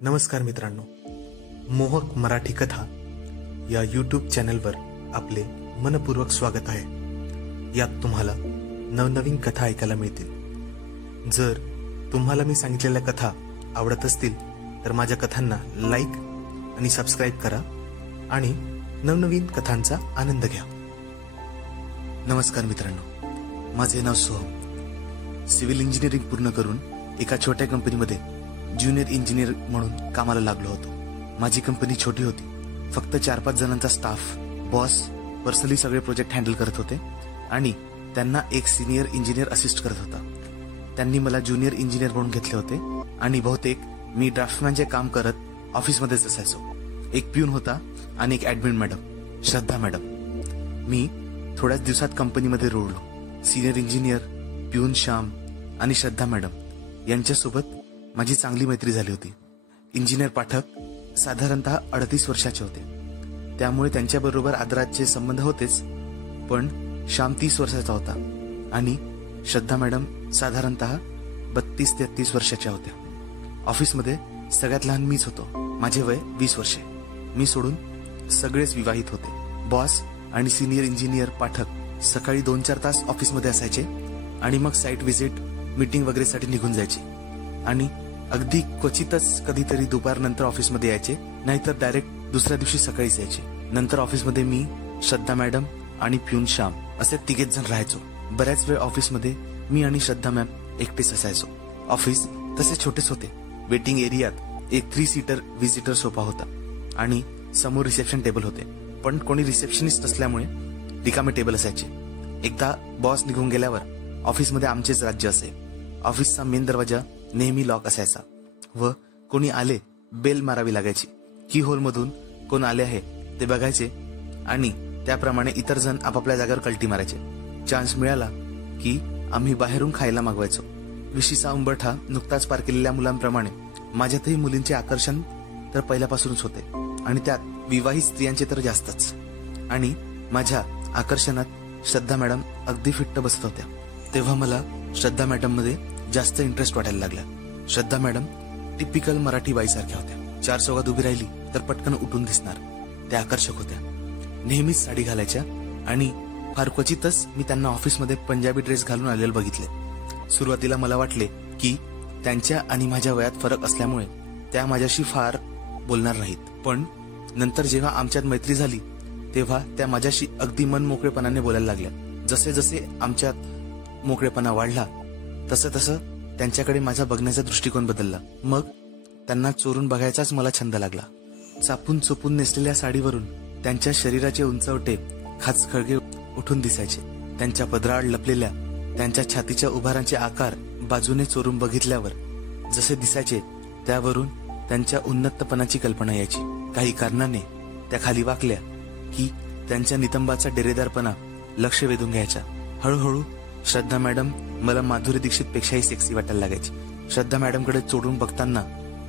नमस्कार मित्रांनो, मोहक मराठी कथा या यूट्यूब चॅनलवर आपले मनपूर्वक स्वागत आहे। यात तुम्हाला नवनवीन कथा ऐकायला मिळतील। जर तुम्हाला मी सांगितलेल्या कथा आवडत असतील तर माझ्या कथांना लाईक आणि सबस्क्राईब करा आणि नवनवीन कथांचा आनंद घ्या। नमस्कार मित्रांनो, माझे नाव सोहम। सिव्हिल इंजिनिअरिंग पूर्ण करून एका छोट्या कंपनीमध्ये ज्युनियर इंजिनियर म्हणून कामाला लागलो होतो। माझी कंपनी छोटी होती, फक्त 4-5 जणांचा स्टाफ। बॉस पर्सनली सगळे प्रोजेक्ट हँडल करत होते आणि त्यांना एक सिनियर इंजिनियर असिस्ट करत होता। त्यांनी मला ज्युनियर इंजिनियर म्हणून घेतले होते आणि बहुतेक मी ड्राफ्टमॅनचे काम करत ऑफिसमध्येच असायचो। एक प्यून होता आणि एक ऍडमिन मॅडम, श्रद्धा मॅडम। मी थोड्याच दिवसात कंपनीमध्ये रुळलो। सिनियर इंजिनियर, प्यून श्याम आणि श्रद्धा मॅडम यांच्यासोबत माझी चांगली मैत्री झाली होती। इंजिनियर पाठक साधारणतः 38 वर्षाचे होते, त्यामुळे त्यांच्याबरोबर आदराचे संबंध होतेच। पण श्याम 30 वर्षाचा होता आणि श्रद्धा मॅडम साधारणतः 32 ते 33 वर्षाच्या होत्या। ऑफिसमध्ये सगळ्यात लहान मीच होतो। माझे वय 20 वर्षे। मी सोडून सगळेच विवाहित होते। बॉस आणि सिनियर इंजिनियर पाठक सकाळी 2-4 तास ऑफिसमध्ये असायचे आणि मग साईट व्हिजिट, मीटिंग वगैरेसाठी निघून जायचे आणि अगदी क्वचितच कधीतरी दुपारनंतर ऑफिसमध्ये यायचे, नाहीतर डायरेक्ट दुसऱ्या दिवशी सकाळीच यायचे। नंतर ऑफिसमध्ये मी, श्रद्धा मॅडम आणि प्यून श्याम असे 3 जण राहायचो। बऱ्याच वेळ ऑफिसमध्ये मी आणि श्रद्धा मॅम एकटेच असायचो। ऑफिस तसे छोटेच होते। वेटिंग एरियात एक 3 सीटर व्हिजिटर सोफा होता आणि समोर रिसेप्शन टेबल होते, पण कोणी रिसेप्शनिस्ट नसल्यामुळे रिकामे टेबल असायचे। एकदा बॉस निघून गेल्यावर ऑफिसमध्ये आमचेच राज्य असे। ऑफिसचा मेन दरवाजा नेहमी लॉक असायचा व कोणी आले बेल मारावी लागायची। की होल मधून कोण आले आहे ते बघायचे आणि त्याप्रमाणे इतर जण आपापल्या जागेवर कल्टी मारायचे। चान्स मिळाला की आम्ही बाहेरून खायला मागवायचो। विशीचा उंबरठा नुकताच पार केलेल्या मुलांप्रमाणे माझ्यातही मुलींचे आकर्षण तर पहिल्यापासूनच होते आणि त्यात विवाहित स्त्रियांचे तर जास्तच। आणि माझ्या आकर्षणात श्रद्धा मॅडम अगदी फिट्ट बसत होत्या। तेव्हा मला श्रद्धा मॅडम मध्ये जास्त इंटरेस्ट वाटायला लागला। श्रद्धा मॅडम टिपिकल मराठी बाईसारख्या होत्या। 4 चौघात उभी राहिली तर पटकन उठून दिसणार। त्या आकर्षक होत्या, नेहमीच साडी घालायच्या आणि फार क्वचितच मी त्यांना ऑफिसमध्ये पंजाबी ड्रेस घालून आलेले बघितले। सुरुवातीला मला वाटले की त्यांच्या आणि माझ्या वयात फरक असल्यामुळे त्या माझ्याशी फार बोलणार नाहीत, पण नंतर जेव्हा आमच्यात मैत्री झाली तेव्हा त्या माझ्याशी अगदी मन मोकळेपणाने बोलायला लागल्या। जसे जसे आमच्यात मोकळेपणा वाढला तसं तसं त्यांच्याकडे माझा बघण्याचा दृष्टिकोन बदलला। मग त्यांना चोरून बघायचाच मला छंद लागला। चापून चोपून नेसलेल्या साडीवरून त्यांच्या शरीराचे उंचवटे खाचखळगे उठून दिसायचे। त्यांच्या पदराआड लपलेल्या त्यांच्या छातीच्या उभारांचे आकार बाजूने चोरून बघितल्यावर जसे दिसायचे त्यावरून त्यांच्या उन्नतपणाची कल्पना यायची। काही कारणाने त्या खाली वाकल्या की त्यांच्या नितंबाचा डेरेदारपणा लक्ष वेधून घ्यायचा। हळूहळू श्रद्धा मॅडम मला माधुरी दीक्षित पेक्षाही सेक्सी वाटायला लागायची। श्रद्धा मॅडमकडे चोरून बघताना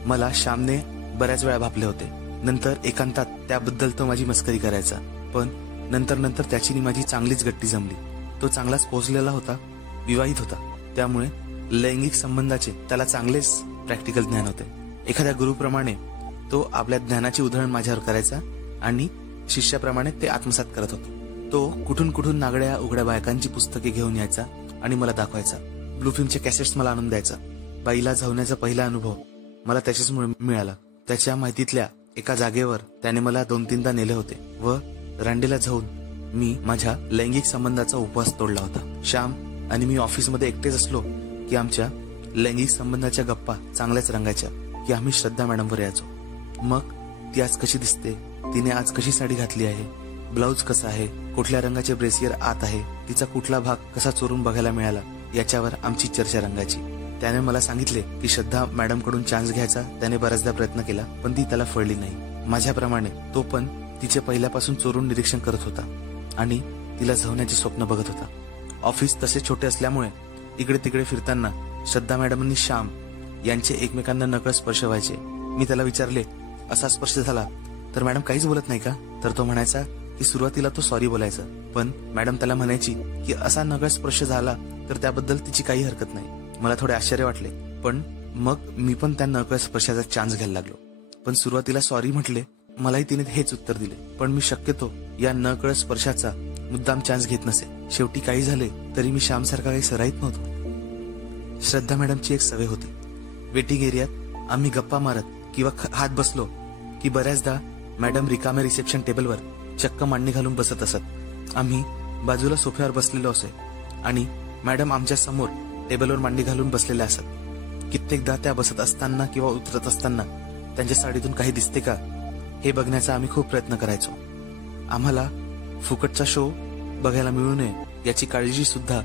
मला श्यामने बऱ्याच वेळा भापले होते। नंतर एकांतात त्याबद्दल तो माझी मस्करी करायचा, पण नंतर नंतर त्याची माझी चांगलीच गट्टी जमली। तो चांगलाच पोहोचलेला होता, विवाहित होता, त्यामुळे लैंगिक संबंधाचे त्याला चांगलेच प्रॅक्टिकल ज्ञान होते। एखाद्या गुरुप्रमाणे तो आपल्या ज्ञानाची उधळण माझ्यावर करायचा आणि शिष्याप्रमाणे ते आत्मसात करत होता। तो कुठून कुठून नागड्या उघड्या बायकांची पुस्तके घेऊन यायचा आणि मला दाखवायचा। ब्लू फिल्मचे कॅसेट्स मला आणून द्यायचा। बाईला झवण्याचा पहिला अनुभव मला त्याच्याचमुळे मिळाला। त्याच्या माहितीतल्या एका जागेवर त्याने मला 2-3दा नेले होते व रांडेला जाऊन मी माझ्या लैंगिक संबंधाचा उपवास तोडला होता। श्याम आणि मी ऑफिसमध्ये एकटेच असलो की आमच्या लैंगिक संबंधाच्या गप्पा चांगल्याच रंगायच्या की आम्ही श्रद्धा मॅडमवर यायचो। मग ती आज कशी दिसते, तिने आज कशी साडी घातली आहे, ब्लाउज कसा आहे, कुठल्या रंगाचे ब्रेसियर आत आहे, तिचा कुठला भाग कसा चोरून बघायला मिळाला, याच्यावर आमची चर्चा रंगाची। त्याने मला सांगितले की श्रद्धा मॅडम कडून चान्स घ्यायचा त्याने बऱ्याचदा प्रयत्न केला, पण ती त्याला फळली नाही। माझ्याप्रमाणे तो पण तिचे पहिल्यापासून चोरून निरीक्षण करत होता आणि तिला झवण्याचे स्वप्न बघत होता। ऑफिस तसे छोटे असल्यामुळे इकडे तिकडे फिरताना श्रद्धा मॅडम आणि श्याम यांचे एकमेकांना नकळत स्पर्श व्हायचे। मी त्याला विचारले, असा स्पर्श झाला तर मॅडम काहीच बोलत नाही का? तर तो म्हणायचा की सुरुवातीला तो सॉरी बोलायचा, पण मॅडम त्याला म्हणायची की असा नकळत स्पर्श झाला तर त्याबद्दल तिची काही हरकत नाही। मला थोडे आश्चर्य वाटले, पण मग मी पण त्या नकळत स्पर्शाचा चान्स घ्यायला लागलो. पण सुरुवातीला सॉरी म्हटले. मलाही तिने हेच उत्तर दिले. पण मी शक्यतो या नकळत स्पर्शाचा मुद्दाम चान्स घेत नसे. शेवटी काही झाले तरी मी श्यामसारखा काही सराईत नव्हतो. श्रद्धा मॅडमची एक सवय होती. वेटिंग एरियात आम्ही गप्पा मारत किंवा हात बसलो की बऱ्याचदा मॅडम रिकाम्या रिसेप्शन टेबलवर चक्क मांडी घालून बसत असत. आम्ही बाजूला सोफ्यावर बसलेलो असे आणि मॅडम आमच्या समोर टेबलवर मांडी घालून बसलेल्या असत. कित्येकदा त्या बसत असताना किंवा उतरत असताना त्यांच्या साडीतून काही दिसते का हे बघण्याचा आम्ही खूप प्रयत्न करायचो. आम्हाला फुकटचा शो बघायला मिळू नये याची काळजी सुद्धा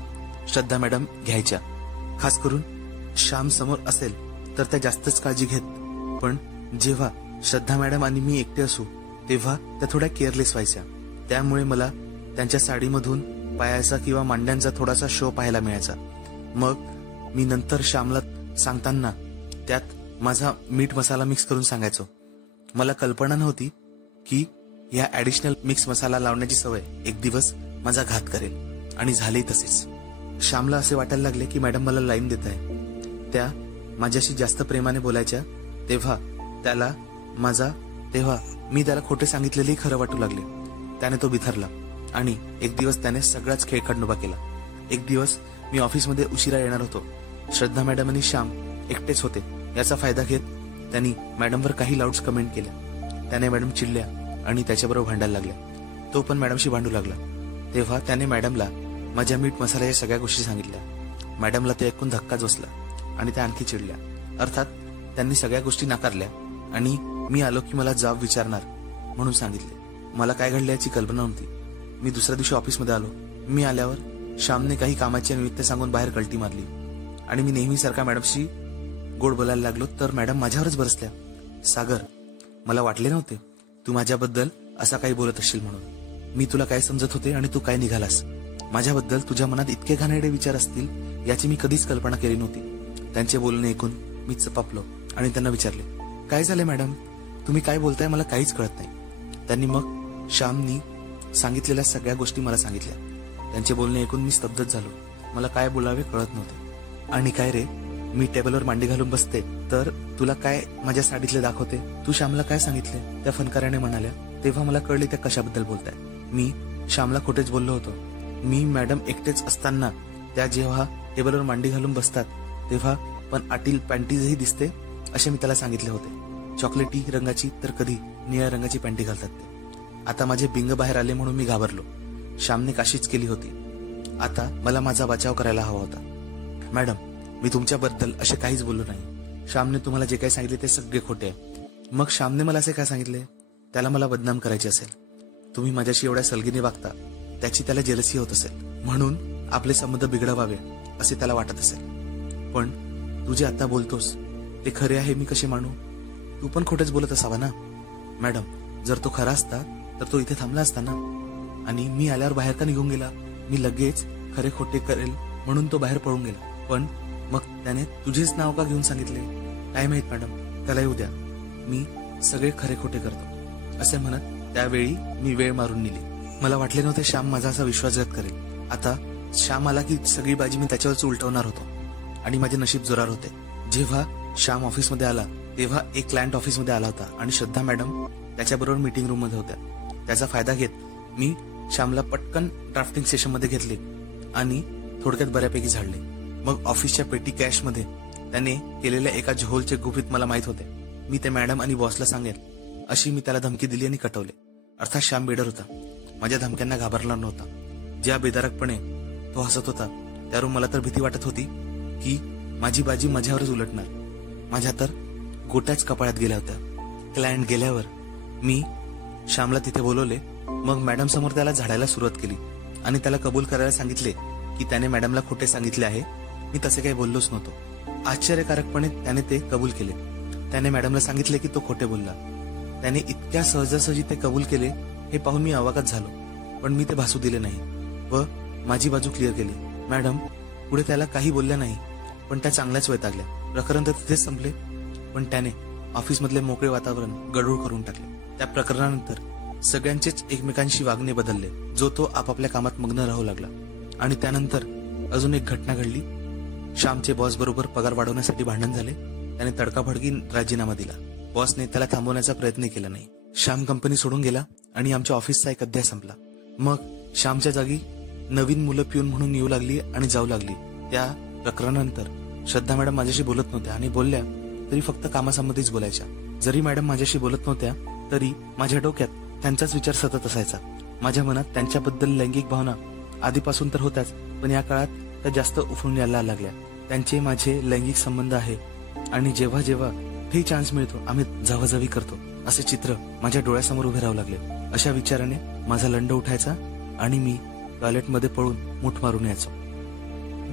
श्रद्धा मॅडम घ्यायच्या. खास करून श्याम समोर असेल तर त्या जास्तच काळजी घेत. पण जेव्हा श्रद्धा मॅडम आणि मी एकटे असू तेव्हा त्या थोड्या केअरलेस व्हायच्या. त्यामुळे मला त्यांच्या साडीमधून पायाचा किंवा मांड्यांचा थोडासा शो पाहायला मिळायचा. मग मी नंतर श्यामला सांगताना त्यात माझा मीठ मसाला मिक्स करून सांगायचो. मला कल्पना नव्हती की या ऍडिशनल मिक्स मसाला लावण्याची सवय एक दिवस माझा घात करेल. आणि झाले तसेच. श्यामला असे वाटायला लागले की मॅडम मला लाईन देत आहे. त्या माझ्याशी जास्त प्रेमाने बोलायच्या. तेव्हा मी त्याला खोटे सांगितलेलेही खरं वाटू लागले. त्याने तो बिथरला आणि एक दिवस त्याने सगळाच खेळखंडोबा केला. एक दिवस मी ऑफिसमध्ये उशिरा येणार होतो. श्रद्धा मॅडम आणि श्याम एकटेच होते. याचा फायदा घेत त्यांनी मॅडमवर काही लाऊड्स कमेंट केल्या. त्याने मॅडम चिडल्या आणि त्याच्याबरोबर भांडायला लागल्या. तो पण मॅडमशी भांडू लागला. तेव्हा त्याने मॅडमला माझ्या मीठ मसाल्याच्या सगळ्या गोष्टी सांगितल्या. मॅडमला ते ऐकून धक्काच बसला आणि त्या आणखी चिडल्या. अर्थात त्यांनी सगळ्या गोष्टी नाकारल्या आणि मी आलो की मला जॉब विचारणार म्हणून सांगितले. मला काय घडले याची कल्पना नव्हती. मी दुसऱ्या दिवशी ऑफिसमध्ये आलो. मी आल्यावर श्यामने काही कामाचे निमित्त सांगून बाहेर कल्टी मारली आणि मी नेहमीसारखा मॅडमशी गोड बोलायला लागलो तर मॅडम माझ्यावरच बरसल्या. सागर, मला वाटले नव्हते तू माझ्याबद्दल असा काही बोलत असशील म्हणून. मी तुला काय समजत होते आणि तू काय निघालास. माझ्याबद्दल तुझ्या मनात इतके घाणेरडे विचार असतील याची मी कधीच कल्पना केली नव्हती. त्यांचे बोलणे ऐकून मी चपापलो आणि त्यांना विचारले, काय झाले मॅडम, तुम्ही काय बोलताय मला काहीच कळत नाही. त्यांनी मग श्यामनी सांगितलेल्या सगळ्या गोष्टी मला सांगितल्या. त्यांचे बोलणे ऐकून मी स्तब्धच झालो. मला काय बोलावे कळत नव्हते. आणि काय रे, मी टेबलवर मांडी घालून बसते तर तुला काय माझ्या साडीतले दाखवते. तू श्यामला काय सांगितले, त्या फनकाराने म्हणाल्या. तेव्हा मला कळले त्या कशाबद्दल बोलताय. मी श्यामला खोटेच बोललो होतो. मी मॅडम एकटेच असताना त्या जेव्हा टेबलवर मांडी घालून बसतात तेव्हा पण आतील पॅन्टीजही दिसते असे मी त्याला सांगितले होते. चॉकलेटी रंगाची तर कधी निळ्या रंगाची पॅन्टी घालतात ते. आता माझे बिंग बाहेर आले म्हणून मी घाबरलो. श्यामने काशीच केली होती. आता मला माझा बचाव करायला हवा होता. मॅडम, मी तुमच्याबद्दल असे काहीच बोललो नाही. श्यामने तुम्हाला जे काही सांगितले ते सगळे खोटे आहे. मग श्यामने मला असे काय सांगितले, त्याला मला बदनाम करायचे असेल. तुम्ही माझ्याशी एवढ्या सलगीने वागता त्याची त्याला जेलसी होत असेल म्हणून आपले संबंध बिघडवावे असे त्याला वाटत असेल. पण तू जे आता बोलतोस ते खरे आहे मी कसे मानू. तू पण खोटेच बोलत असावा ना. मॅडम, जर तो खरा असता तर तो इथे थांबला असता ना. आणि मी आल्यावर बाहेर का निघून गेला. मी लगेच खरे खोटे करेल म्हणून तो बाहेर पळून गेला. पण मग त्याने तुझेच नाव का घेऊन सांगितले काय माहित मॅडम. त्याला येऊ द्या, मी सगळे खरे खोटे करतो असे म्हणत त्यावेळी मी वेळ मारून नेली. मला वाटले नव्हते श्याम माझा असा विश्वासघात करेल. आता श्याम आला की सगळी बाजी मी त्याच्यावरच उलटवणार होतो आणि माझे नशीब जोरार होते. जेव्हा श्याम ऑफिसमध्ये आला तेव्हा एक क्लायंट ऑफिसमध्ये आला होता आणि श्रद्धा मॅडम त्याच्याबरोबर मीटिंग रूम मध्ये होत्या. त्याचा फायदा घेत मी श्यामला पटकन ड्राफ्टिंग सेशन मध्ये घेतले आणि थोडक्यात बऱ्यापैकी झाडले. मग ऑफिसच्या पेटी कॅश मध्ये त्याने केलेल्या एका झोलचे गुपित मला माहित होते. मी ते मॅडम आणि बॉसला सांगेन अशी मी त्याला धमकी दिली आणि कटवले. अर्थात श्याम बेडर होता. माझ्या धमक्यांना घाबरला नव्हता. ज्या बेदारकपणे तो हसत होता त्यावरून मला तर भीती वाटत होती की माझी बाजी माझ्यावरच उलटणार. माझ्या तर गोट्याच कपाळात गेल्या होत्या. क्लायंट गेल्यावर मी श्यामला तिथे बोलवले. मग मॅडम समोर त्याला झाडायला सुरुवात केली आणि त्याला कबूल करायला सांगितले की त्याने मॅडमला खोटे सांगितले आहे. मी तसे काही बोललोच नव्हतो. आश्चर्यकारकपणे त्याने ते कबूल केले. त्याने मॅडमला सांगितले की तो खोटे बोलला. त्याने इतक्या सहजासहजी ते कबूल केले हे पाहून मी अवाकाच झालो. पण मी ते भासू दिले नाही व माझी बाजू क्लिअर केली. मॅडम पुढे त्याला काही बोलल्या नाही पण त्या चांगल्याच वैतागल्या. प्रकरण तर तिथेच संपले. पण त्याने ऑफिसमधले मोकळे वातावरण गढूळ करून टाकले. त्या प्रकरणानंतर सगळ्यांचेच एकमेकांशी वागणे बदलले. जो तो आपापल्या कामात मग्न राहू लागला. आणि त्यानंतर अजून एक घटना घडली. श्यामचे बॉस बरोबर पगार वाढवण्यासाठी भांडण झाले त्याने तडकाफडकी राजीनामा दिला. बॉसने त्याला थांबवण्याचा प्रयत्न केला नाही. श्याम कंपनी सोडून गेला आणि आमच्या ऑफिसचा एक अध्याय संपला. मग श्यामच्या जागी नवीन मुलं पिऊन म्हणून येऊ लागली आणि जाऊ लागली. त्या प्रकरणानंतर श्रद्धा मॅडम माझ्याशी बोलत नव्हत्या आणि बोलल्या तरी फक्त कामासंबंधीच बोलायच्या. जरी मॅडम माझ्याशी बोलत नव्हत्या तरी माझ्या डोक्यात त्यांचाच विचार सतत असायचा. माझ्या मनात त्यांच्याबद्दल लैंगिक भावना आधीपासून तर होत्याच, पण या काळात त्या जास्त उफळून यायला लागल्या. त्यांचे माझे लैंगिक संबंध आहे आणि जेव्हा जेव्हा ही चान्स मिळतो आम्ही जावाजावी करतो असे चित्र माझ्या डोळ्यासमोर उभे राहू लागले. अशा विचाराने माझा लंड उठायचा आणि मी टॉयलेटमध्ये पळून मूठ मारून यायचो.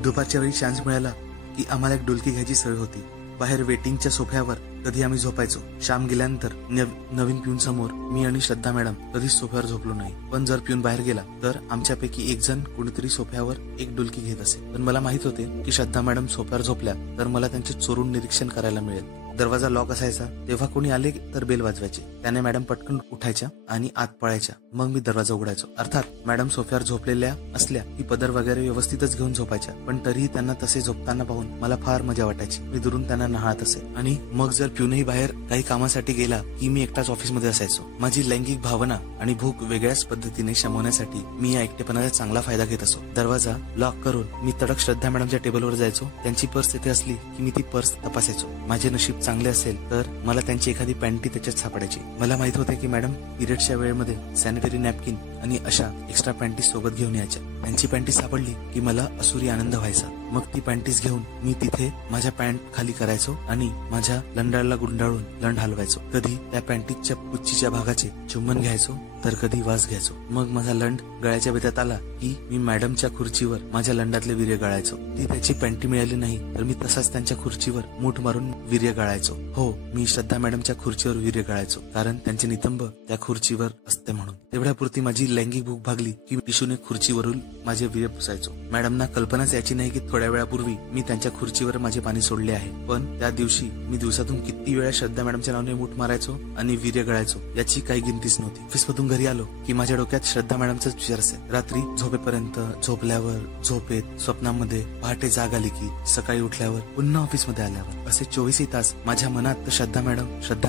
दुपारच्या वेळी चान्स मिळाला की आम्हाला एक डुलकी घ्यायची सवय होती. बाहेर वेटिंगच्या सोफ्यावर कधी आम्ही झोपायचो. श्याम गेल्यानंतर नवीन पिऊन समोर मी आणि श्रद्धा मॅडम कधीच सोफ्यावर झोपलो नाही. पण जर पिऊन बाहेर गेला तर आमच्यापैकी एक जण कोणीतरी सोफ्यावर एक डुलकी घेत असे. पण मला माहित होते की श्रद्धा मॅडम सोफ्यावर झोपल्या तर मला त्यांचे चोरून निरीक्षण करायला मिळेल. दरवाजा लॉक असायचा तेव्हा कोणी आले तर बेल वाजवायचे. त्याने मॅडम पटकन उठायच्या आणि आत पळायच्या. मग मी दरवाजा उघडायचो. अर्थात मॅडम सोफ्यावर झोपलेल्या असल्या की पदर वगैरे व्यवस्थितच घेऊन झोपायच्या, पण तरीही त्यांना तसे झोपताना पाहून मला फार मजा वाटायची. मी दुरून त्यांना न्हाळत असे. आणि मग जर पिऊनही बाहेर काही कामासाठी गेला की मी एकटाच ऑफिसमध्ये असायचो. माझी लैंगिक भावना आणि भूक वेगळ्याच पद्धतीने शमवण्यासाठी मी या एकटेपणाचा चांगला फायदा घेत असो. दरवाजा लॉक करून मी तडक श्रद्धा मॅडमच्या टेबलवर जायचो. त्यांची पर्स तिथे असली की मी ती पर्स तपासायचो. माझे नशीब चांगले असेल तर मला त्यांची एखादी पॅन्टी त्याच्यात सापडायची. मला माहित होते की मॅडम पिरियडच्या वेळेमध्ये सॅनिटरी नॅपकिन आणि अशा एक्स्ट्रा पॅन्टीज सोबत घेऊन यायच्या. त्यांची पॅन्टी सापडली की मला असुरी आनंद व्हायचा. मग ती पॅन्टीज घेऊन मी तिथे माझ्या पॅन्ट खाली करायचो आणि माझ्या लंडाला गुंडाळून लंड हलवायचो. कधी त्या पॅन्टीच्या पुच्चीच्या भागाचे चुंबन घ्यायचो तर कधी वास घ्यायचो. मग माझा लंड गळ्याच्या बेतात आला की मी मॅडमच्या खुर्चीवर माझ्या लंडातले वीर्य गाळायचो. ती त्याची पॅन्टी मिळाली नाही तर मी तसाच त्यांच्या खुर्चीवर मूठ मारून वीर्य गाळायचो. हो, मी श्रद्धा मॅडमच्या खुर्चीवर वीर्य गाळायचो कारण त्यांचे नितंब त्या खुर्चीवर असते म्हणून. तेवढ्यापुरती माझी लैंगिक भूक भागली की टिशूने खुर्चीवरून माझे वीर्य पुसायचो. मॅडमना कल्पनाच याची नाही की थोड्या वेळापूर्वी मी त्यांच्या खुर्चीवर माझे पाणी सोडले आहे. पण त्या दिवशी मी दिवसातून किती वेळा श्रद्धा मॅडमच्या नावाने मूठ मारायचो आणि वीर्य गळायचो याची काही गिनतीच नव्हती. ऑफिसमधून घरी आलो की माझ्या डोक्यात श्रद्धा मॅडमचाच विचार असे. रात्री झोपेपर्यंत, झोपल्यावर, झोपेत, स्वप्नामध्ये, पहाटे जाग आली की, सकाळी उठल्यावर, पुन्हा ऑफिसमध्ये आल्यावर असे 24 तास माझ्या मनात श्रद्धा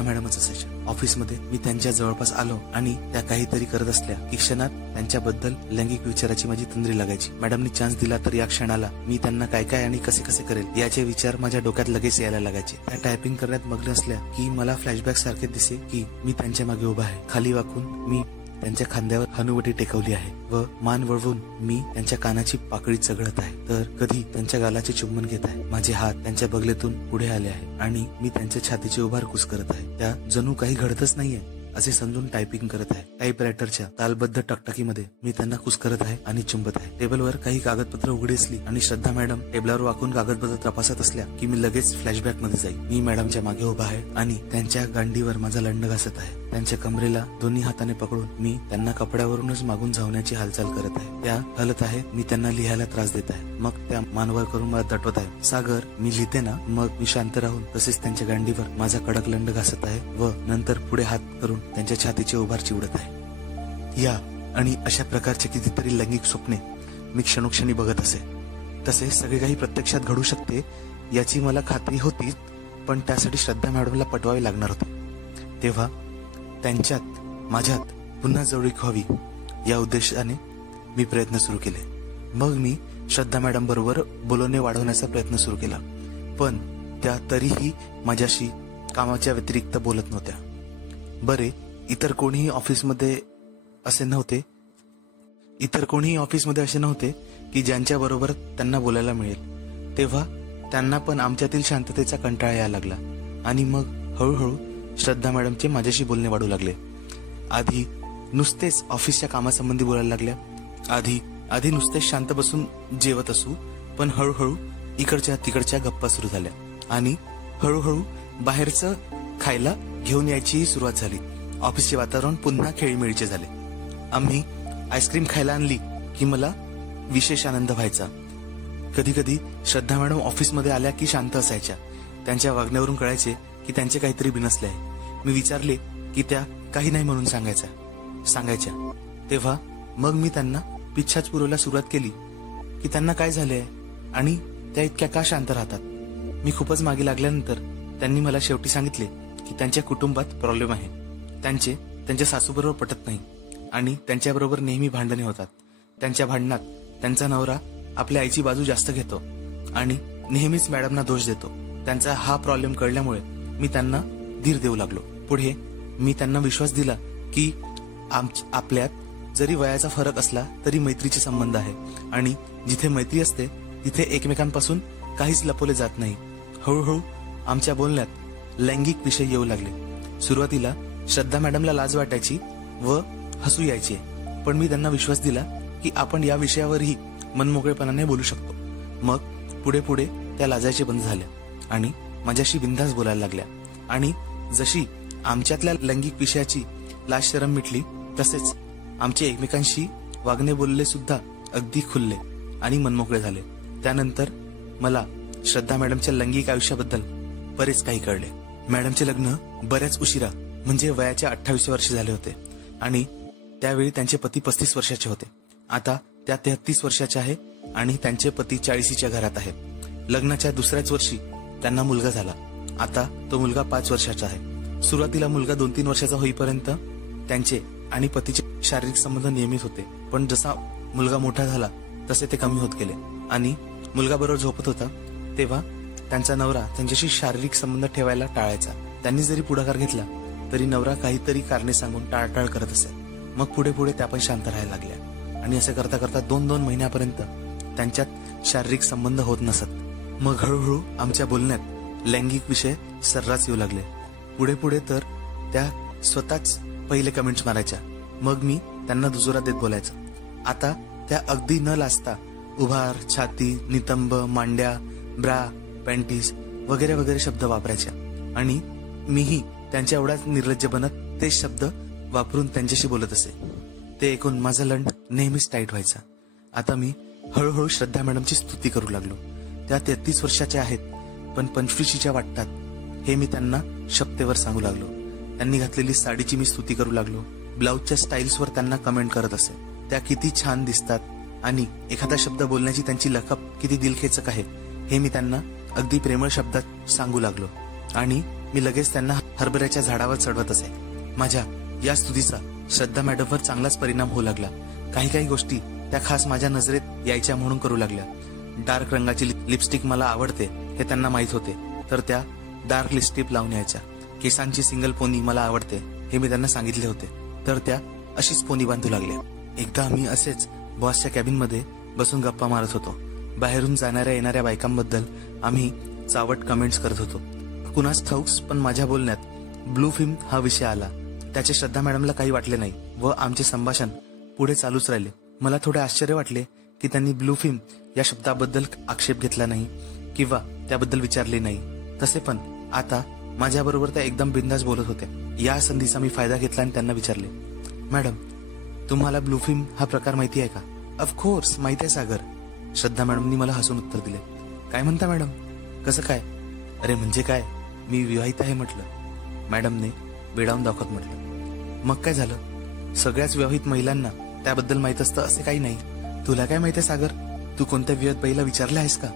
मॅडमच असायच्या. ऑफिसमध्ये मी त्यांच्या जवळपास आलो आणि त्या काहीतरी करत असल्या की क्षणात त्यांच्याबद्दल लैंगिक विचाराची माझी तंद्री लागायची. मॅडमनी चान्स दिला तर या क्षणाला मी त्यांना काय काय आणि कसे कसे करेल याचे विचार माझ्या डोक्यात लगेच यायला लागायचे. त्या टायपिंग करण्यात मग्न असल्या की मला फ्लॅशबॅक सारखे दिसे की मी त्यांच्या मागे उभा आहे. खाली वाकून मी त्यांच्या खांद्यावर हनुवटी टेकवली आहे व मान वळवून मी त्यांच्या कानाची पाकळी चघळत आहे, तर कधी त्यांच्या गालाचे चुंबन घेत आहे. माझे हात त्यांच्या बगलेतून पुढे आले आहे आणि मी त्यांच्या छातीचे उभार कुस करत आहे. त्या जणू काही घडतच नाहीये असे समजून टायपिंग करत आहे. टाईपरायटरच्या तालबद्ध टकटकीमध्ये मी त्यांना कुस करत आहे आणि चुंबत आहे. टेबलवर काही कागदपत्र उघडी असली आणि श्रद्धा मॅडम टेबलावर वाकून कागदपत्र तपासत असल्या की मी लगेच फ्लॅशबॅक मध्ये जाईल. मी मॅडमच्या मागे उभा आहे आणि त्यांच्या गांडीवर माझा लंड घासत आहे. त्यांच्या कमरेला दोन्ही हाताने पकडून मी त्यांना कपड्यावरूनच मागून धावण्याची हालचाल करत आहे. त्या हलत आहेत, मी त्यांना लिहायला त्रास देत आहे. मग त्या मानवर करून मला दटवत आहे. सागर, मी लिहिते ना. मग मी शांत राहून तसेच त्यांच्या गांडीवर माझा कडक लंड घासत आहे व नंतर पुढे हात करून त्यांच्या छातीचे उभार चिवडत आहे. या आणि अशा प्रकारचे कितीतरी लैंगिक स्वप्ने मी क्षणोक्षणी बघत असे. तसे सगळे काही प्रत्यक्षात घडू शकते याची मला खात्री होती, पण त्यासाठी श्रद्धा मॅडमला पटवावे लागणार होते. तेव्हा त्यांच्यात माझ्यात पुन्हा जवळीक व्हावी या उद्देशाने मी प्रयत्न सुरू केले. मग मी श्रद्धा मॅडम बरोबर बोलणे वाढवण्याचा प्रयत्न सुरू केला, पण त्या तरीही माझ्याशी कामाच्या व्यतिरिक्त बोलत नव्हत्या. बरे, इतर कोणीही ऑफिसमध्ये असे नव्हते की ज्यांच्या बरोबर त्यांना बोलायला मिळेल. तेव्हा त्यांना पण आमच्यातील शांततेचा कंटाळा यायला लागला आणि मग हळूहळू श्रद्धा मॅडमचे माझ्याशी बोलणे वाढू लागले. आधी नुसतेच ऑफिसच्या कामासंबंधी बोलायला लागल्या. आधी नुसतेच शांत बसून जेवत असू, पण हळूहळू इकडच्या तिकडच्या गप्पा सुरू झाल्या आणि हळूहळू बाहेरचं खायला घेऊन यायचीही सुरुवात झाली. ऑफिसचे वातावरण पुन्हा खेळीमेळीचे झाले. आम्ही आईस्क्रीम खायला आणली की मला विशेष आनंद व्हायचा. कधी कधी श्रद्धा मॅडम ऑफिसमध्ये आल्या की शांत असायच्या. त्यांच्या वागण्यावरून कळायचे की त्यांचे काहीतरी बिनसले आहे. मी विचारले की त्या काही नाही म्हणून सांगायच्या. तेव्हा मग मी त्यांना पिच्छाच पुरवायला सुरुवात केली की त्यांना काय झाले आणि त्या इतक्या का शांत राहतात. मी खूपच मागे लागल्यानंतर त्यांनी मला शेवटी सांगितले की त्यांच्या कुटुंबात प्रॉब्लेम आहे. त्यांच्या सासूबरोबर पटत नाही आणि त्यांच्याबरोबर नेहमी भांडणे होतात. त्यांच्या भांडणात त्यांचा नवरा आपल्या आईची बाजू जास्त घेतो आणि नेहमीच मॅडमना दोष देतो. त्यांचा हा प्रॉब्लेम कळल्यामुळे मी त्यांना धीर देऊ लागलो. पुढे मी त्यांना विश्वास दिला की आपल्यात जरी वयाचा फरक असला तरी मैत्रीचे संबंध आहे आणि जिथे मैत्री असते तिथे एकमेकांपासून काहीच लपवले जात नाही. हळूहळू आमच्या बोलण्यात लैंगिक विषय येऊ लागले. सुरुवातीला श्रद्धा मॅडमला लाज वाटायची व हसू यायचे, पण मी त्यांना विश्वास दिला की आपण या विषयावरही मनमोकळेपणाने बोलू शकतो. मग पुढे पुढे त्या लाजायचे बंद झाल्या आणि माझ्याशी बिनधास्त बोलायला लागल्या आणि जशी आमच्यातल्या लैंगिक विषयाची लाज शरम मिटली तसेच आमचे एकमेकांशी वागणे बोलले सुद्धा अगदी खुलले आणि मनमोकळे झाले. त्यानंतर मला श्रद्धा मॅडमच्या लैंगिक आयुष्याबद्दल बरेच काही कळले. मॅडमचे लग्न बऱ्याच उशिरा म्हणजे वयाच्या 28 वर्ष झाले होते आणि त्यावेळी त्यांचे पती 35 वर्षाचे होते. आता त्या 33 वर्षाच्या आहे आणि त्यांचे पती 40च्या घरात आहेत. लग्नाच्या दुसऱ्याच वर्षी त्यांना मुलगा झाला. आता तो मुलगा 5 वर्षाचा आहे. सुरुवातीला मुलगा 2-3 वर्षाचा होईपर्यंत त्यांचे आणि पतीचे शारीरिक संबंध नियमित होते, पण जसा मुलगा मोठा झाला तसे ते कमी होत गेले आणि मुलगा बरोबर झोपत होता तेव्हा त्यांचा नवरा त्यांच्याशी शारीरिक संबंध ठेवायला टाळायचा. त्यांनी जरी पुढाकार घेतला तरी नवरा काहीतरी कारणे सांगून टाळटाळ करत असे. मग पुढे पुढे त्या पण शांत राहायला लागल्या आणि असे करता करता 2-2 महिन्यापर्यंत त्यांच्यात शारीरिक संबंध होत नसत. मग हळूहळू आमच्या बोलण्यात लैंगिक विषय सर्रास येऊ लागले. पुढे पुढे तर त्या स्वतःच पहिले कमेंट्स मारायच्या, मग मी त्यांना दुजोरा देत बोलायचं. आता त्या अगदी न लाजता उभार, छाती, नितंब, मांड्या, ब्रा, पॅन्टीज वगैरे वगैरे शब्द वापरायच्या आणि मीही त्यांच्या एवढाच निर्लज्ज बनत ते शब्द वापरून त्यांच्याशी बोलत असे. ते ऐकून माझा लंड नेहमीच टाईट व्हायचा. आता मी हळूहळू श्रद्धा मॅडमची स्तुती करू लागलो. त्या 33 वर्षाच्या आहेत पण 25च्या वाटतात हे मी त्यांना शपथेवर सांगू लागलो. त्यांनी घातलेली साडीची मी स्तुती करू लागलो. ब्लाऊजच्या स्टाईल्सवर त्यांना कमेंट करत असे. त्या किती छान दिसतात आणि एखादा शब्द बोलण्याची त्यांची लकब किती दिलखेचक आहे हे मी त्यांना अगदी प्रेमळ शब्दात सांगू लागलो आणि मी लगेच त्यांना हरभऱ्याच्या झाडावर चढवत असे. माझ्या या स्तुतीचा श्रद्धा मॅडमवर चांगलाच परिणाम होऊ लागला. काही गोष्टी त्या खास माझ्या नजरेत यायच्या म्हणून करू लागल्या. डार्क रंगाची लिपस्टिक मला आवडते हे त्यांना माहित होते, तर त्या डार्क लिपस्टिक लावून यायच्या. केसांची सिंगल पोनी मला आवडते हे मी त्यांना सांगितले होते, तर त्या अशीच पोनी बांधू लागल्या. एकदा आम्ही असेच बॉसच्या कॅबिन मध्ये बसून गप्पा मारत होतो. बाहेरून जाणाऱ्या येणाऱ्या बायकांबद्दल आम्ही चावट कमेंट्स करत होतो. कुणास ठाऊक पण माझ्या बोलण्यात ब्लू फिल्म हा विषय आला. त्याचे श्रद्धा मॅडमला काही वाटले नाही व आमचे संभाषण पुढे चालूच राहिले. मला थोडे आश्चर्य वाटले की त्यांनी ब्लू फिल्म या शब्दाबद्दल आक्षेप घेतला नाही किंवा त्याबद्दल विचारले नाही. तसे पण आता माझ्याबरोबर त्या एकदम बिंदास बोलत होत्या. या संधीचा मी फायदा घेतला आणि त्यांना विचारले, मॅडम तुम्हाला ब्लू फिल्म हा प्रकार माहिती आहे का? ऑफकोर्स माहिती आहे सागर. श्रद्धा मॅडमनी मला हसून उत्तर दिले. काय म्हणता मॅडम, कसं काय? अरे म्हणजे काय, मी विवाहित आहे म्हटलं. मॅडमने वेडावून दाखवत म्हटलं, मग काय झालं, सगळ्याच विवाहित महिलांना त्याबद्दल माहित असतं असे काही नाही. तुला काय माहिती आहे सागर, तू कोणत्या विवाहित बाईला विचारले आहेस का?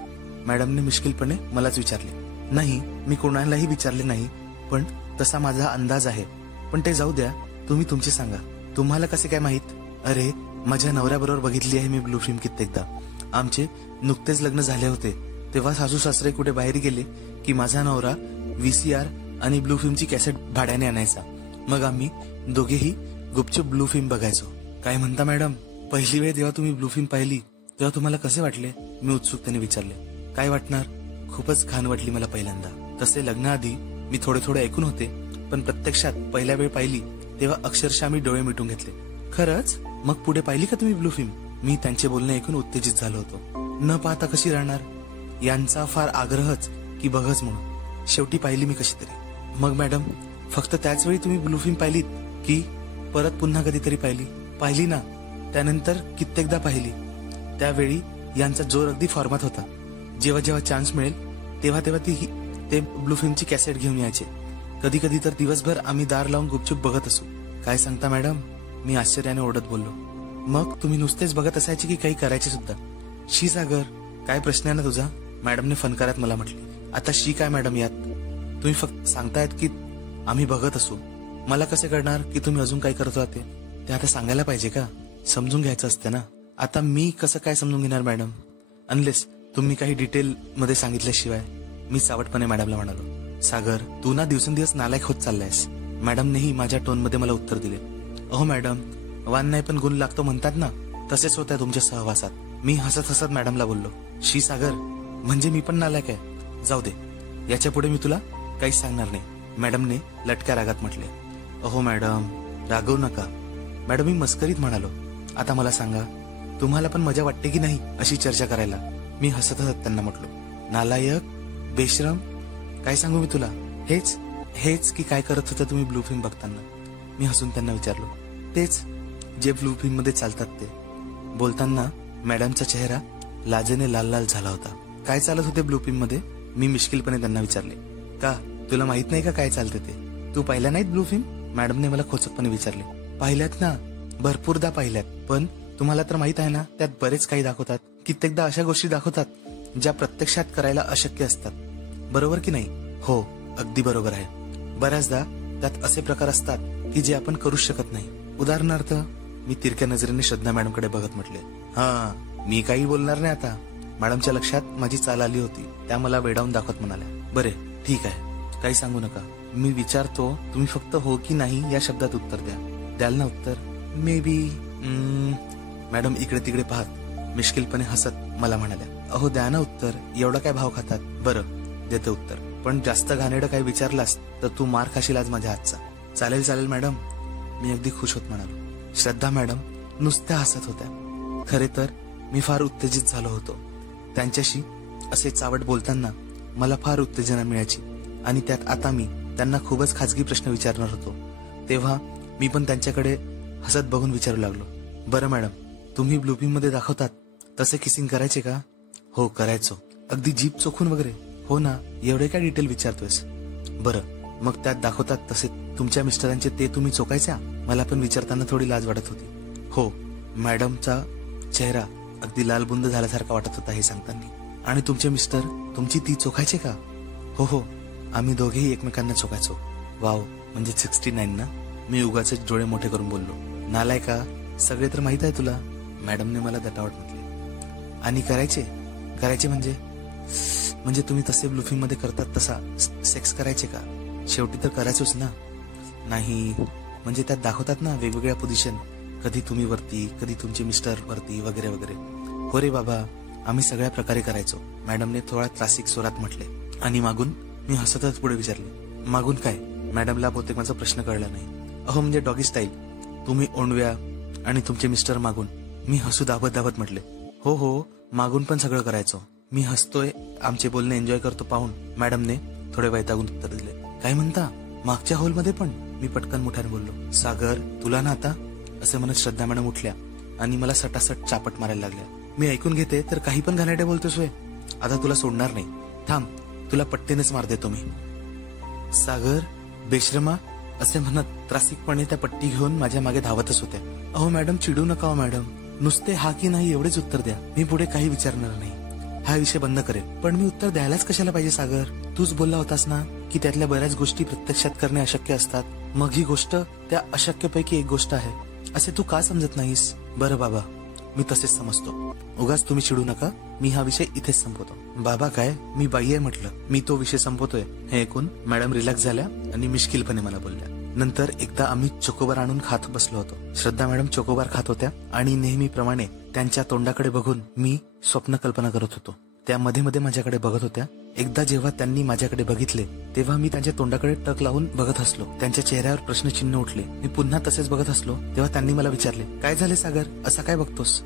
मॅडमने मुश्किलपणे मलाच विचारले. नाही, मी कोणालाही विचारले नाही, पण तसा माझा अंदाज आहे. पण ते जाऊ द्या, तुम्ही तुमचे सांगा, तुम्हाला कसे काय माहित? अरे माझ्या नवऱ्याबरोबर बघितली आहे मी ब्लू फिल्म कित्येकदा. आमचे नुकतेच लग्न झाले होते तेव्हा सासू सासरे कुठे बाहेर गेले की माझा नवरा VCR आणि ब्लू फिल्मची कॅसेट भाड्याने आणायचा. मग आम्ही दोघेही गुपचूप ब्लू फिल्म बघायचो. काय म्हणता मॅडम, पहिली वेळ जेव्हा तुम्ही ब्लू फिल्म पाहिली तेव्हा तुम्हाला कसे वाटले? मी उत्सुकतेने विचारले. काय वाटणार, खूपच घाण वाटली मला पहिल्यांदा. तसे लग्नाआधी मी थोडे ऐकून होते, पण प्रत्यक्षात पहिल्या वेळ पाहिली तेव्हा अक्षरशः मी डोळे मिटून घेतले. खरंच? मग पुढे पाहिली का तुम्ही ब्लू फिल्म? मी त्यांचे बोलणे ऐकून उत्तेजित झालो होतो. न पाहता कशी राहणार, यांचा फार आग्रहच की बघच म्हणून. शेवटी पाहिली मी कशी तरी. मग मॅडम फक्त त्याच वेळी तुम्ही ब्लू फिल्म पाहिलीत की परत पुन्हा कधीतरी पाहिली? पाहिली ना, त्यानंतर कित्येकदा पाहिली. त्यावेळी यांचा जोर अगदी फॉर्मात होता. जेव्हा जेव्हा चान्स मिळेल तेव्हा ते ब्लू फिल्मची कॅसेट घेऊन यायचे. कधी कधी तर दिवसभर आम्ही दार लावून गुपचूप बघत असू. काय सांगता मॅडम, मी आश्चर्याने ओरडत बोललो. मग तुम्ही नुसतेच बघत असायचे की काही करायचे सुद्धा? शी सागर, काय प्रश्न आहे ना तुझा? मॅडमने फनकारत मला म्हटली. आता शी काय मॅडम यात? तुम्ही फक्त सांगतायत की आम्ही बघत असू. मला कसे कळणार की तुम्ही अजून काय करत होते? ते आता सांगायला पाहिजे का? समजून घ्यायचं असते ना. आता मी कसं काय समजून घेणार मॅडम? अनलेस तुम्ही काही डिटेल मध्ये सांगितल्याशिवाय. मी सावटपणे मॅडमला म्हणालो. सागर, तू ना दिवसेंदिवस नालायक होत चाललायस. मॅडमनेही माझ्या टोन मध्ये मला उत्तर दिले. अहो मॅडम, वान नाही पण गुण लागतो म्हणतात ना, तसेच होत आहे तुमच्या सहवासात. मी हसत हसत मॅडमला बोललो. शी सागर, म्हणजे मी पण नालायक आहे? जाऊ दे, याच्या पुढे मी तुला काहीच सांगणार नाही, मॅडमने लटक्या रागात म्हटले. अहो मॅडम, रागवू नका. मॅडम, मी मस्करीत म्हणालो. आता मला सांगा, तुम्हाला पण मजा वाटते की नाही अशी चर्चा करायला? मी हसत हसत त्यांना म्हटलो. नालायक, बेशरम, काय सांगू मी तुला? हेच हेच की काय करत होता तुम्ही ब्लू फिल्म बघताना? मी हसून त्यांना विचारलो. तेच जे ब्लू फिल्म मध्ये चालतात ते. बोलताना मॅडमचा चेहरा लाजेने लाल लाल झाला होता. काय चालत होते ब्लू फिल्म मध्ये? मी मिश्किलपणे त्यांना विचारले. का तुला माहित नाही का काय चालते ते? तू पाहिल्या नाहीत ब्लू फिल्म? मॅडमने मला खोचकपणे विचारले. पाहिल्यात ना, भरपूरदा पाहिल्यात. पण तुम्हाला तर माहित आहे ना, त्यात बरेच काही दाखवतात. कित्येकदा अशा गोष्टी दाखवतात ज्या प्रत्यक्षात करायला अशक्य असतात. बरोबर की नाही? हो, अगदी बरोबर आहे. बऱ्याचदा त्यात असे प्रकार असतात की जे आपण करूच शकत नाही. उदाहरणार्थ, मी तिरक्या नजरेने श्रद्धा मॅडमकडे बघत म्हटले. हा, मी काही बोलणार नाही आता. मॅडमच्या लक्षात माझी चाल आली होती. त्या मला वेडावून दाखवत म्हणाल्या. बरे, ठीक आहे, काही सांगू नका. मी विचारतो, तुम्ही फक्त हो की नाही या शब्दात उत्तर द्या. द्याल ना उत्तर? May be. मॅडम इकडे तिकडे पाहत मिश्किलपणे हसत मला म्हणाल्या. अहो द्या ना उत्तर, एवढा काय भाव खातात? बरं, देते उत्तर. पण जास्त घाणेरडं काही विचारलास तर तू मार खाशील आज माझ्या हातचा. चालेल चालेल मॅडम, मी अगदी खुश होत म्हणालो. श्रद्धा मॅडम नुसत्या हसत होत्या. खरे तर मी फार उत्तेजित झालो होतो. त्यांच्याशी असे चावट बोलताना मला फार उत्तेजना मिळायची. आणि त्यात आता मी त्यांना खूपच खाजगी प्रश्न विचारणार होतो. तेव्हा मी पण त्यांच्याकडे हसत बघून विचारू लागलो. बरं मॅडम, तुम्ही ब्लू फिल्म मध्ये दाखवतात तसे किसिंग करायचे का? हो, करायचो. अगदी जीभ चोखून वगैरे? हो ना, एवढे काय डिटेल विचारतोयस? बरं, मग त्यात दाखवतात तसे तुमच्या मिस्टरांचे ते तुम्ही चोखायच्या? मला पण विचारताना थोडी लाज वाटत होती. हो, मॅडमचा चेहरा अगदी लालबुंद झाल्यासारखा वाटत होता हे सांगताना. आणि तुमचे मिस्टर तुमची ती चोखायचे का? हो हो, आम्ही दोघेही एकमेकांना चोखायचो. वाव, म्हणजे 69 ना? मी उगाच डोळे मोठे करून बोललो. नालाय का, सगळे तर माहित आहे तुला, मॅडमने मला दटावट म्हटले. आणि करायचे म्हणजे तुम्ही तसे ब्लू फिल्म मध्ये करतात तसा सेक्स करायचे का? शेवटी तर करायचोच ना. नाही म्हणजे त्यात दाखवतात ना वेगवेगळ्या पोझिशन, कधी तुम्ही वरती, कधी तुमचे मिस्टर वरती, वगैरे वगैरे. हो रे बाबा, आम्ही सगळ्या प्रकारे करायचो, मॅडमने थोडा त्रासिक स्वरात म्हटले. आणि मागून? मी हसतच पुढे विचारले. मागून काय? मॅडमला बहुतेक माझा प्रश्न कळला नाही. अहो म्हणजे डॉगी स्टाईल, तुम्ही ओंडव्या आणि तुमचे मिस्टर मागून. मी हसू दाबत दाबत म्हटले. हो हो, मागून पण सगळं करायचो. मी हसतोय, आमचे बोलणे एन्जॉय करतो पाहून मॅडमने थोडे वैतागून उत्तर दिले. काय म्हणता, मागच्या हॉलमध्ये पण? मी पटकन मोठ्याने बोललो. सागर, तुला ना आता, असे म्हणत श्रद्धा मॅडम उठल्या आणि मला सटासट चापट मारायला लागल्या. मी ऐकून घेते तर काही पण घाणेरडे बोलतोस वे. आता तुला सोडणार नाही, थांब, तुला पट्टीनेच मार देतो मी. सागर, बेशरमा, असे म्हणत त्रासिकपणे त्या पट्टी घेऊन माझ्या मागे धावतच होत्या. अहो मॅडम, चिडू नका हो मॅडम, नुसते हा की नाही एवढेच उत्तर द्या. मी पुढे काही विचारणार नाही, हा विषय बंद करेल. पण मी उत्तर द्यायलाच कशाला पाहिजे सागर? तूच बोलला होतास ना की त्यातल्या बऱ्याच गोष्टी प्रत्यक्षात करणे अशक्य असतात. मग ही गोष्ट त्या अशक्यपैकी एक गोष्ट आहे, असे तू का समजत नाहीस? बरं बाबा, मी तसेच समजतो. उगाच तुम्ही चिडू नका, मी हा विषय इथेच संपवतो. बाबा काय, मी बाई आहे म्हटलं, मी तो विषय संपवतोय. हे ऐकून मॅडम रिलॅक्स झाल्या आणि मिश्किलपणे मला बोलल्या. नंतर एकदा आम्ही चोकोबार आणून खात बसलो होतो. श्रद्धा मॅडम चोकोबार खात होत्या आणि नेहमीप्रमाणे त्यांच्या तोंडाकडे बघून मी स्वप्न कल्पना करत होतो. त्या मध्ये मध्ये माझ्याकडे बघत होत्या. एकदा जेव्हा त्यांनी माझ्याकडे बघितले तेव्हा मी त्यांच्या तोंडाकडे टक लावून बघत हसलो. त्यांच्या चेहऱ्यावर प्रश्नचिन्ह उठले. मी पुन्हा तसेच बघत हसलो. तेव्हा त्यांनी मला विचारले, काय झाले सागर, असा काय बघतोस?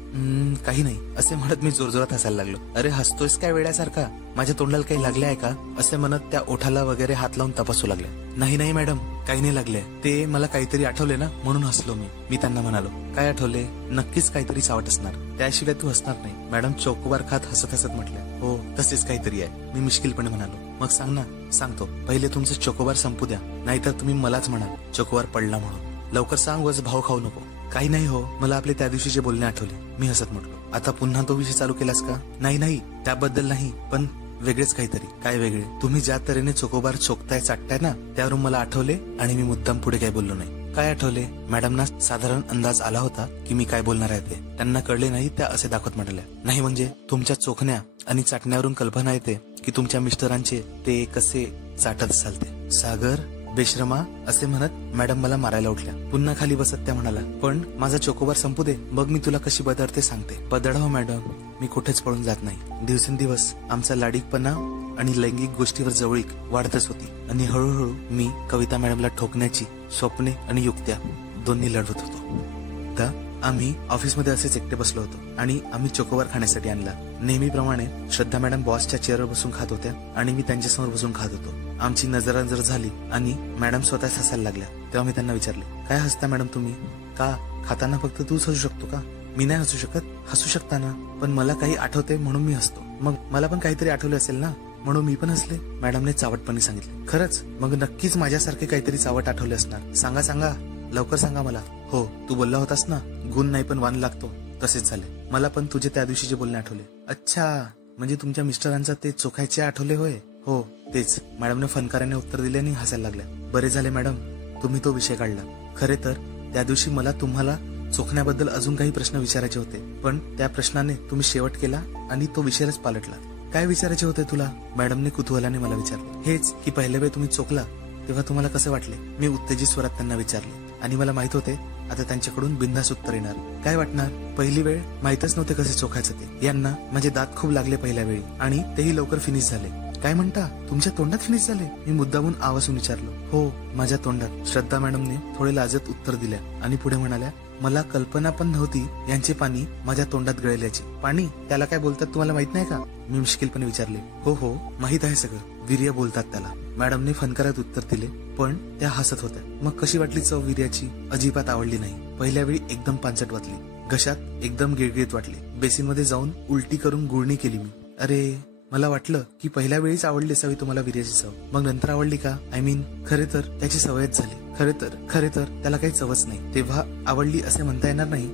काही नाही, असे म्हणत मी जोरजोरात हसायला लागलो. अरे हसतोयस काय वेड्यासारखा, माझ्या तोंडाला काही लागले आहे का? असे म्हणत त्या ओठाला वगैरे हात लावून तपासू लागल्या. नाही नाही मॅडम, काही नाही लागले, ते मला काहीतरी आठवले ना म्हणून हसलो मी त्यांना म्हणालो. काय आठवले? नक्कीच काहीतरी चावट असणार, त्याशिवाय तू हसणार नाही. मॅडम चोकोबार खात हसत हसत म्हटल्या. हो, तसेच काहीतरी आहे. मी मुश्किलपणे म्हणालो. मग सांग ना. सांगतो, पहिले तुमचं चोकोबार संपू द्या, नाहीतर तुम्ही मलाच म्हणाल चोकोबार पडला म्हणून. लवकर सांग, वज भाव खाऊ नको. काही नाही हो, मला आपले त्या दिवशीचे बोलणे आठवले, मी हसत म्हटलो. आता पुन्हा तो विषय चालू केलास का? नाही नाही, त्याबद्दल नाही, पण वेगळेच काहीतरी. काय वेगळे? तुम्ही ज्या तऱ्हेने चोकोबार चोखताय चाटताय ना, त्यावरून मला आठवले आणि मी मुद्दाम पुढे काही बोललो नाही. काय आठवले? मॅडमना साधारण अंदाज आला होता की मी काय बोलणार आहे ते. त्यांना कळले नाही त्या असे दाखवत म्हटल्या. नाही म्हणजे तुमच्या चोखण्या आणि चाटण्यावरून कल्पना येते की तुमच्या मिस्टरांचे ते कसे चाटत असाल ते. सागर, बेशरमा असे म्हणत मॅडम मला मारायला उठल्या. पुन्हा खाली बसत त्या म्हणाला, पण माझा चोकोबार संपू दे, मग मी तुला कशी बदडते सांगते. बदडाव मॅडम, मी कुठेच पळून जात नाही. दिवसेंदिवस आमचा लाडीकपणा आणि लैंगिक गोष्टीवर जवळीक वाढतच होती आणि हळूहळू मी कविता मॅडमला ठोकण्याची स्वप्ने आणि युक्त्या दोन्ही लढवत होतो. तर आम्ही ऑफिसमध्ये असेच एकटे बसलो होतो आणि आम्ही चोकोबार खाण्यासाठी आणला. नेहमीप्रमाणे श्रद्धा मॅडम बॉसच्या चेअरवर बसून खात होत्या आणि मी त्यांच्यासमोर बसून खात होतो. आमची नजरानजर झाली आणि मॅडम स्वतःच हसायला लागल्या. तेव्हा मी त्यांना विचारले, काय हसता मॅडम तुम्ही? का खाताना फक्त तूच हसू शकतो का? मी नाही हसू शकत? हसू शकता ना, पण मला काही आठवते म्हणून मी हसतो. मग मला पण काहीतरी आठवले असेल ना, म्हणून मी पण हसले. मॅडमने चावटपणे सांगितले. खरंच? मग नक्कीच माझ्यासारखे काहीतरी चावट आठवले असणार. सांगा सांगा, लवकर सांगा मला. हो, तू बोलला होतास ना, गुण नाही पण वाण लागतो, तसेच झाले. मला पण तुझे त्या दिवशीचे बोलणे आठवले. अच्छा, म्हणजे तुमच्या मिस्टरांचा ते चोखायचे आठवले होय? हो तेच. मॅडमने फनकाराने उत्तर दिले आणि हसायला लागल्या. बरे झाले मॅडम तुम्ही तो विषय काढला. खरे तर त्या दिवशी मला तुम्हाला चोखण्याबद्दल अजून काही प्रश्न विचारायचे होते, पण त्या प्रश्नाने तुम्ही शेवट केला आणि तो विषयच पालटला. काय विचारायचे होते तुला? मॅडमने कुतूहलाने मला विचारले. हेच की पहिल्या वेळ तुम्ही चोखला तेव्हा तुम्हाला कसं वाटले? मी उत्तेजित स्वरात त्यांना विचारले आणि मला माहित होते आता त्यांच्याकडून बिनधास्त उत्तर येणार. काय वाटणार? पहिली वेळ माहितच नव्हते कसे चोखायचं ते. यांना माझे दात खूप लागले पहिल्या वेळी आणि तेही लवकर फिनिश झाले. काय म्हणता? तुमच्या तोंडात फिनिश झाले? मी मुद्दामून आवाजून विचारलो. हो, माझ्या तोंडात. श्रद्धा मॅडमने थोडे लाजत उत्तर दिल्या आणि पुढे म्हणाल्या, मला कल्पना पण नव्हती यांचे पाणी माझ्या तोंडात गळल्याची. पाणी? त्याला काय बोलतात तुम्हाला माहित नाही का? मी मुश्किलपणे विचारले. हो हो, माहित आहे सगळं. वीर्य बोलतात त्याला. मॅडमने फनकारात उत्तर दिले, पण त्या हसत होत्या. मग कशी वाटली चव वीर्याची? अजिबात आवडली नाही. पहिल्या वेळी एकदम पांचट वाटली. घशात एकदम गिळगिळीत वाटली. बेसिनमध्ये जाऊन उलटी करून गुळणी केली मी. अरे, मला वाटलं की पहिल्या वेळीच आवडली असावी तुम्हाला वीर्याची चव. मग नंतर आवडली का? आय मीन खरे तर त्याची सवयच झाली. खरे तर त्याला काही चवच नाही. तेव्हा आवडली असे म्हणता येणार नाही,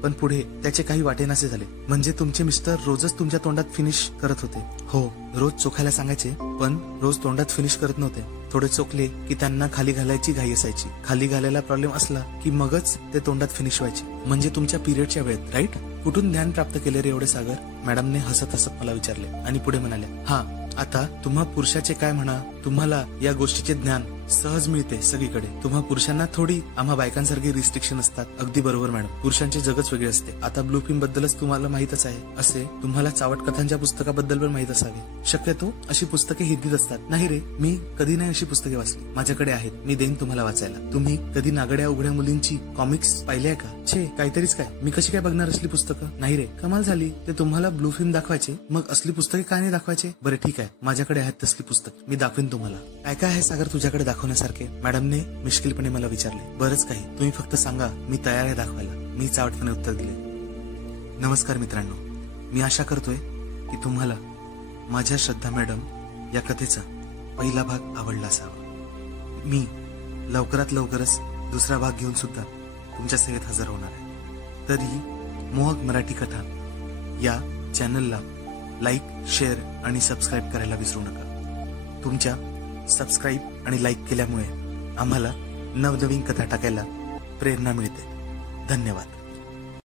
पण पुढे त्याचे काही वाटेनासे झाले. म्हणजे तुमचे मिस्टर रोजच तुमच्या तोंडात फिनिश करत होते? हो, रोज चोखायला सांगायचे, पण रोज तोंडात फिनिश करत नव्हते. थोडे चोखले की त्यांना खाली घालायची घाई असायची. खाली घालायला प्रॉब्लेम असला की मगच ते तोंडात फिनिश व्हायचे. म्हणजे तुमच्या पिरियडच्या वेळेत, राईट? कुठून ज्ञान प्राप्त केले रे एवढे सागर? मॅडमने हसत हसत मला विचारले आणि पुढे म्हणाल्या, हा आता तुम्हा पुरुषाचे काय म्हणा, तुम्हाला या गोष्टीचे ज्ञान सहज मिळते सगळीकडे. तुम्हा पुरुषांना थोडी आम्हा बायकांसारखे रिस्ट्रिक्शन असतात. अगदी बरोबर मॅडम, पुरुषांचे जगच वेगळे असते. आता ब्लू फिल्म बद्दलच तुम्हाला माहितच आहे. असे तुम्हाला चावट कथांच्या पुस्तकाबद्दल पण माहित असावे. शक्यतो अशी पुस्तके हिंदीत असतात. नाही रे, मी कधी नाही अशी पुस्तके वाचली. माझ्याकडे आहेत, मी देईन तुम्हाला वाचायला. तुम्ही कधी नागड्या उघड्या मुलींची कॉमिक्स पाहिली आहे का? छे, काहीतरीच काय. मी कशी काय बघणार असली पुस्तकं? नाही रे, कमाल झाली. ते तुम्हाला ब्लू फिल्म दाखवायचे, मग असली पुस्तके काय नाही दाखवायचे? बरं ठीक आहे, माझ्याकडे आहेत तसली पुस्तक, मी दाखवेन तुम्हाला. काय काय आहे सागर तुझ्याकडे दाखवण्यासारखे? मॅडमने मुश्किलपणे मला विचारले. बरंच काही, तुम्ही फक्त सांगा, मी तयार आहे दाखवायला. मी चावटपणे उत्तर दिले. नमस्कार मित्रांनो, मी आशा करतोय की तुम्हाला माझ्या श्रद्धा मॅडम या कथेचा पहिला भाग आवडला असावा. मी लवकरात लवकरच दुसरा भाग घेऊन सुद्धा तुमच्या सेवेत हजर होणार आहे. तरीही मोहक मराठी कथा या चॅनलला लाईक, शेअर आणि सबस्क्राईब करायला विसरू नका. तुमच्या सबस्क्राईब आणि लाईक केल्यामुळे आम्हाला नवनवीन कथा टाकायला प्रेरणा मिळते. धन्यवाद.